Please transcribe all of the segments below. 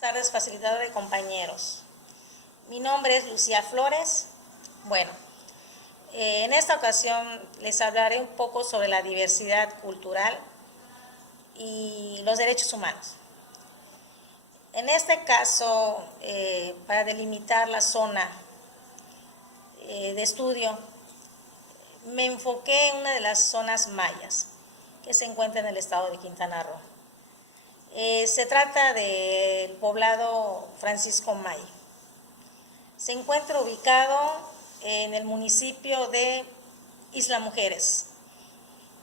Buenas tardes, facilitadora y compañeros. Mi nombre es Lucía Flores. Bueno, en esta ocasión les hablaré un poco sobre la diversidad cultural y los derechos humanos. En este caso, para delimitar la zona de estudio, me enfoqué en una de las zonas mayas que se encuentra en el estado de Quintana Roo. Se trata del poblado Francisco May. Se encuentra ubicado en el municipio de Isla Mujeres,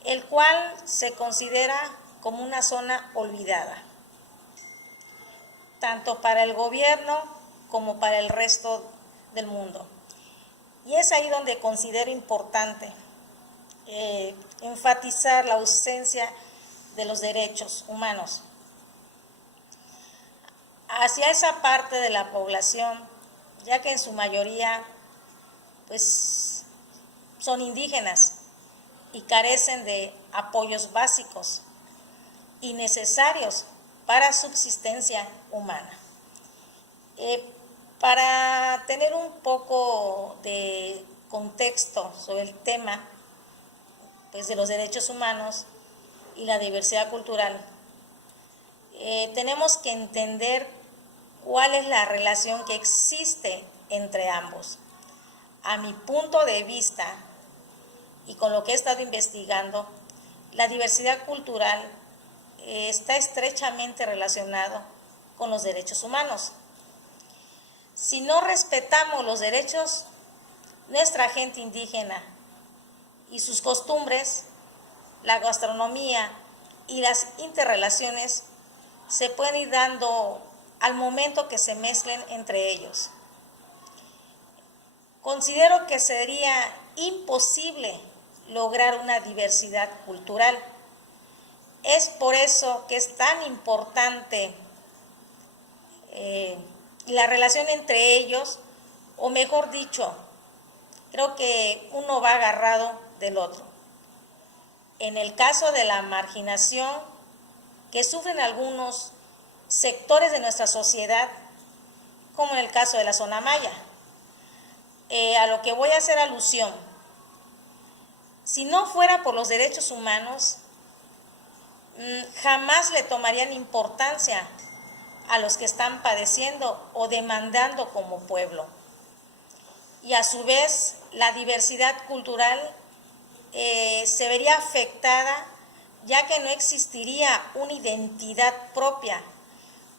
el cual se considera como una zona olvidada, tanto para el gobierno como para el resto del mundo. Y es ahí donde considero importante enfatizar la ausencia de los derechos humanos. Hacia esa parte de la población, ya que en su mayoría pues, son indígenas y carecen de apoyos básicos y necesarios para subsistencia humana. Para tener un poco de contexto sobre el tema pues, de los derechos humanos y la diversidad cultural, tenemos que entender cuál es la relación que existe entre ambos. A mi punto de vista, y con lo que he estado investigando, la diversidad cultural está estrechamente relacionado con los derechos humanos. Si no respetamos los derechos, nuestra gente indígena y sus costumbres, la gastronomía y las interrelaciones se pueden ir dando al momento que se mezclen entre ellos. Considero que sería imposible lograr una diversidad cultural. Es por eso que es tan importante la relación entre ellos, o mejor dicho, creo que uno va agarrado del otro. En el caso de la marginación que sufren algunos sectores de nuestra sociedad, como en el caso de la zona maya, a lo que voy a hacer alusión, si no fuera por los derechos humanos, jamás le tomarían importancia a los que están padeciendo o demandando como pueblo. Y a su vez, la diversidad cultural se vería afectada, ya que no existiría una identidad propia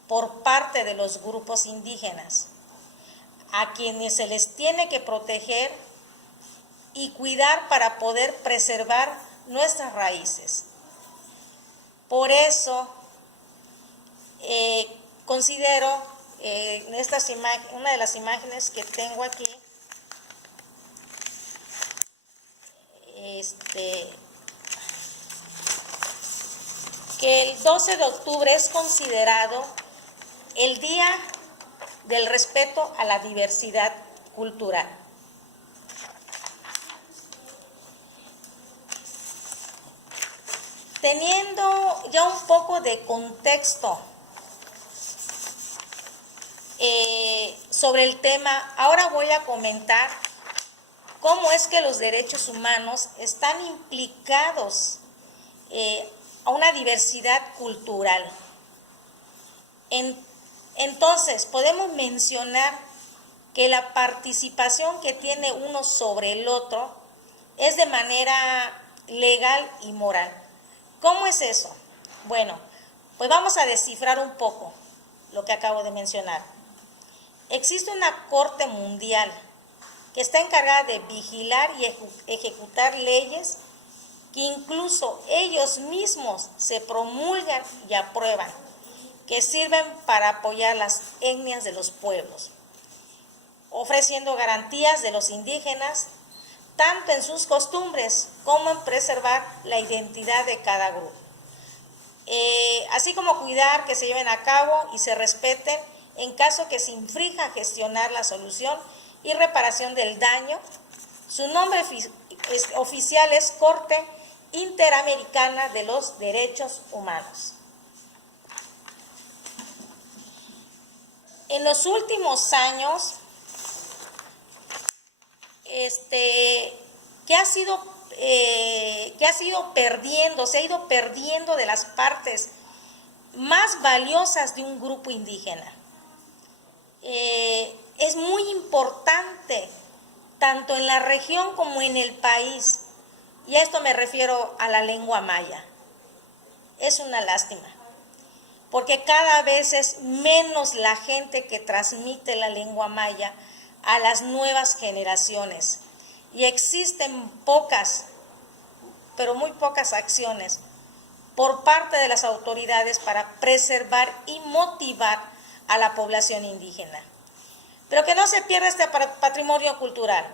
por parte de los grupos indígenas, a quienes se les tiene que proteger y cuidar para poder preservar nuestras raíces. Por eso, considero una de las imágenes que tengo aquí, que el 12 de octubre es considerado el Día del Respeto a la Diversidad Cultural. Teniendo ya un poco de contexto sobre el tema, ahora voy a comentar cómo es que los derechos humanos están implicados a una diversidad cultural. Entonces, podemos mencionar que la participación que tiene uno sobre el otro es de manera legal y moral. ¿Cómo es eso? Bueno, pues vamos a descifrar un poco lo que acabo de mencionar. Existe una Corte Mundial que está encargada de vigilar y ejecutar leyes que incluso ellos mismos se promulgan y aprueban, que sirven para apoyar las etnias de los pueblos, ofreciendo garantías de los indígenas, tanto en sus costumbres como en preservar la identidad de cada grupo. Así como cuidar que se lleven a cabo y se respeten en caso que se infrinja, gestionar la solución y reparación del daño. Su nombre oficial es Corte Interamericana de los Derechos Humanos. En los últimos años, que ha ido perdiendo, se ha ido perdiendo de las partes más valiosas de un grupo indígena. Es muy importante, tanto en la región como en el país, y a esto me refiero a la lengua maya. Es una lástima, porque cada vez es menos la gente que transmite la lengua maya a las nuevas generaciones, y existen pocas, pero muy pocas acciones por parte de las autoridades para preservar y motivar a la población indígena. Pero que no se pierda este patrimonio cultural.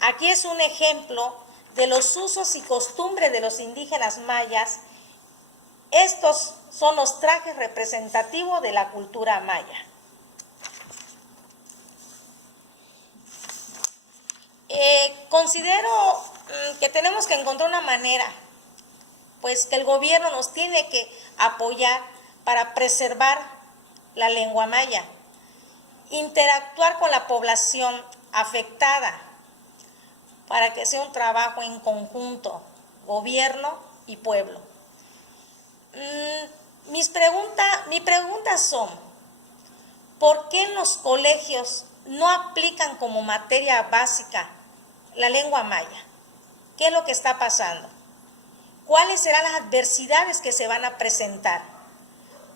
Aquí es un ejemplo de los usos y costumbres de los indígenas mayas. Estos son los trajes representativos de la cultura maya. Considero que tenemos que encontrar una manera, pues que el gobierno nos tiene que apoyar para preservar la lengua maya, interactuar con la población afectada para que sea un trabajo en conjunto, gobierno y pueblo. Mi preguntas son, ¿por qué en los colegios no aplican como materia básica la lengua maya? ¿Qué es lo que está pasando? ¿Cuáles serán las adversidades que se van a presentar?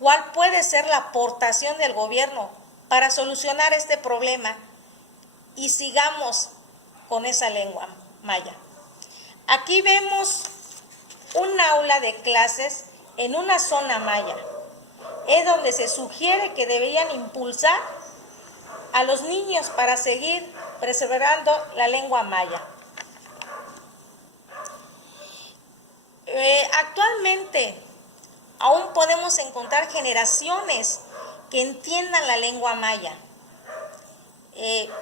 ¿Cuál puede ser la aportación del gobierno para solucionar este problema y sigamos con esa lengua maya? Aquí vemos un aula de clases en una zona maya. Es donde se sugiere que deberían impulsar a los niños para seguir preservando la lengua maya. Actualmente aún podemos encontrar generaciones que entiendan la lengua maya,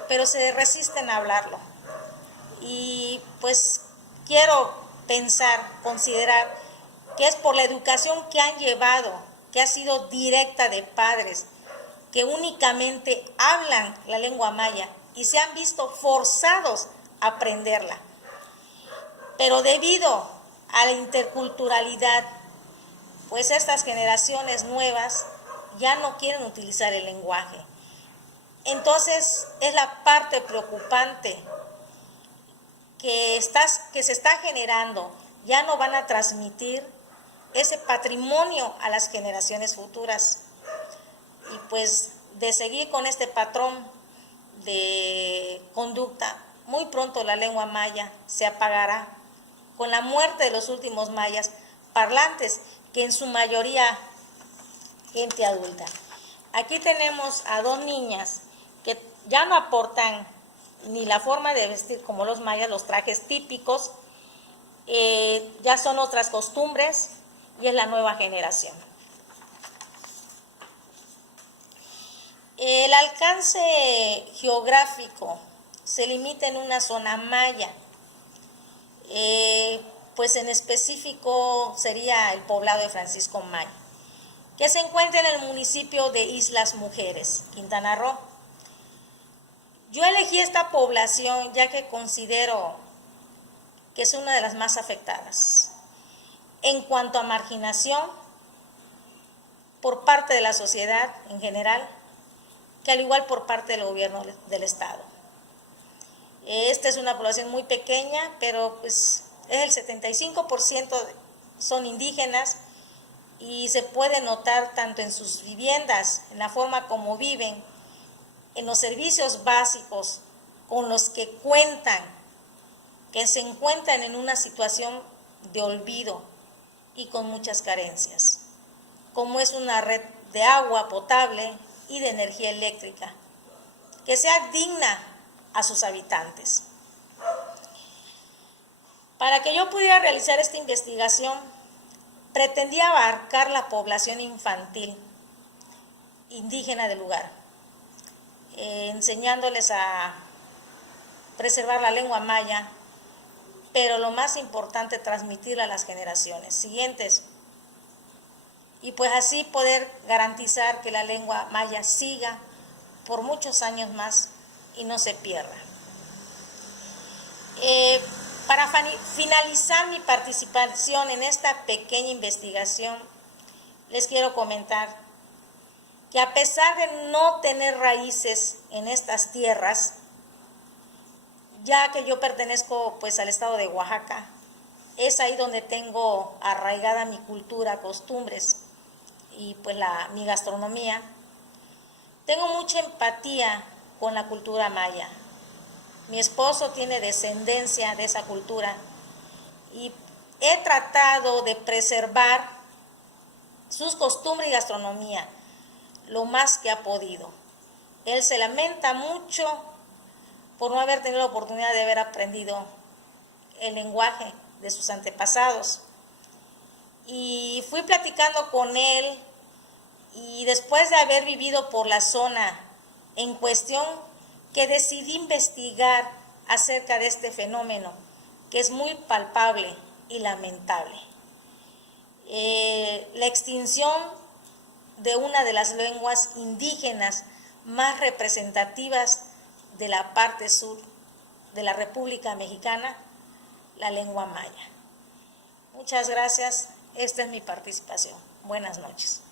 pero se resisten a hablarlo. Y pues quiero considerar que es por la educación que han llevado, que ha sido directa de padres que únicamente hablan la lengua maya y se han visto forzados a aprenderla. Pero debido a la interculturalidad, pues estas generaciones nuevas ya no quieren utilizar el lenguaje. Entonces es la parte preocupante que se está generando. Ya no van a transmitir ese patrimonio a las generaciones futuras. Y pues de seguir con este patrón de conducta, muy pronto la lengua maya se apagará con la muerte de los últimos mayas parlantes, que en su mayoría gente adulta. Aquí tenemos a dos niñas que ya no aportan ni la forma de vestir como los mayas, los trajes típicos, ya son otras costumbres y es la nueva generación. El alcance geográfico se limita en una zona maya, pues en específico sería el poblado de Francisco Maya, que se encuentra en el municipio de Islas Mujeres, Quintana Roo. Yo elegí esta población ya que considero que es una de las más afectadas en cuanto a marginación por parte de la sociedad en general, que al igual por parte del gobierno del estado. Esta es una población muy pequeña, pero pues es el 75% son indígenas y se puede notar tanto en sus viviendas, en la forma como viven, en los servicios básicos con los que cuentan, que se encuentran en una situación de olvido y con muchas carencias, como es una red de agua potable y de energía eléctrica, que sea digna a sus habitantes. Para que yo pudiera realizar esta investigación, pretendía abarcar la población infantil indígena del lugar, enseñándoles a preservar la lengua maya, pero lo más importante, transmitirla a las generaciones siguientes, y pues así poder garantizar que la lengua maya siga por muchos años más y no se pierda. Para finalizar mi participación en esta pequeña investigación, les quiero comentar que a pesar de no tener raíces en estas tierras, ya que yo pertenezco pues al estado de Oaxaca, es ahí donde tengo arraigada mi cultura, costumbres y pues mi gastronomía. Tengo mucha empatía con la cultura maya. Mi esposo tiene descendencia de esa cultura y he tratado de preservar sus costumbres y gastronomía lo más que ha podido. Él se lamenta mucho por no haber tenido la oportunidad de haber aprendido el lenguaje de sus antepasados. Y fui platicando con él y después de haber vivido por la zona en cuestión, que decidí investigar acerca de este fenómeno, que es muy palpable y lamentable. La extinción de una de las lenguas indígenas más representativas de la parte sur de la República Mexicana, la lengua maya. Muchas gracias. Esta es mi participación. Buenas noches.